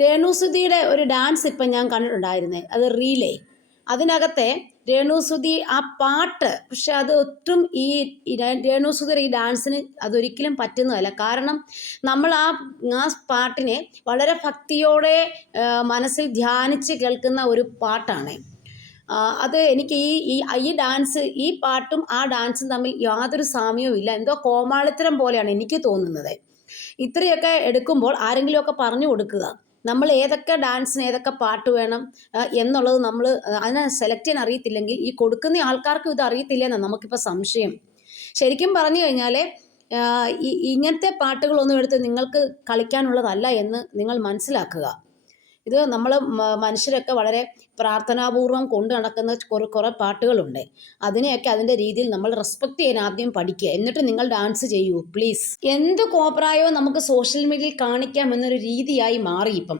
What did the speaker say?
രേണുസുധിയുടെ ഒരു ഡാൻസ് ഇപ്പം ഞാൻ കണ്ടിട്ടുണ്ടായിരുന്നേ, അത് റീലേ. അതിനകത്തെ രേണുസുധി ആ പാട്ട്, പക്ഷെ അത് ഒട്ടും ഈ രേണുസുധിയുടെ ഈ ഡാൻസിന് അതൊരിക്കലും പറ്റുന്നതല്ല. കാരണം നമ്മൾ ആ പാട്ടിനെ വളരെ ഭക്തിയോടെ മനസ്സിൽ ധ്യാനിച്ച് കേൾക്കുന്ന ഒരു പാട്ടാണ്. അത് എനിക്ക് ഈ ഡാൻസ്, ഈ പാട്ടും ആ ഡാൻസും തമ്മിൽ യാതൊരു സാമ്യവും ഇല്ല. എന്തോ കോമാളിത്തരം പോലെയാണ് എനിക്ക് തോന്നുന്നത്. ഇത്രയൊക്കെ എടുക്കുമ്പോൾ ആരെങ്കിലുമൊക്കെ പറഞ്ഞു കൊടുക്കുക, നമ്മൾ ഏതൊക്കെ ഡാൻസിന് ഏതൊക്കെ പാട്ട് വേണം എന്നുള്ളത് നമ്മൾ അതിനെ സെലക്ട് ചെയ്യാൻ അറിയത്തില്ലെങ്കിൽ ഈ കൊടുക്കുന്ന ആൾക്കാർക്കും ഇത് അറിയത്തില്ലെന്നാണ് നമുക്കിപ്പോൾ സംശയം. ശരിക്കും പറഞ്ഞു കഴിഞ്ഞാൽ ഇങ്ങനത്തെ പാട്ടുകളൊന്നും എടുത്ത് നിങ്ങൾക്ക് കളിക്കാനുള്ളതല്ല എന്ന് നിങ്ങൾ മനസ്സിലാക്കുക. ഇത് നമ്മൾ മനുഷ്യരൊക്കെ വളരെ പ്രാർത്ഥനാപൂർവം കൊണ്ട് നടക്കുന്ന കുറേ പാട്ടുകളുണ്ട്. അതിനെയൊക്കെ അതിൻ്റെ രീതിയിൽ നമ്മൾ റെസ്പെക്റ്റ് ചെയ്യാൻ ആദ്യം പഠിക്കുക, എന്നിട്ട് നിങ്ങൾ ഡാൻസ് ചെയ്യൂ പ്ലീസ്. എന്ത് കോപ്രായവും നമുക്ക് സോഷ്യൽ മീഡിയയിൽ കാണിക്കാം എന്നൊരു രീതിയായി മാറി ഇപ്പം.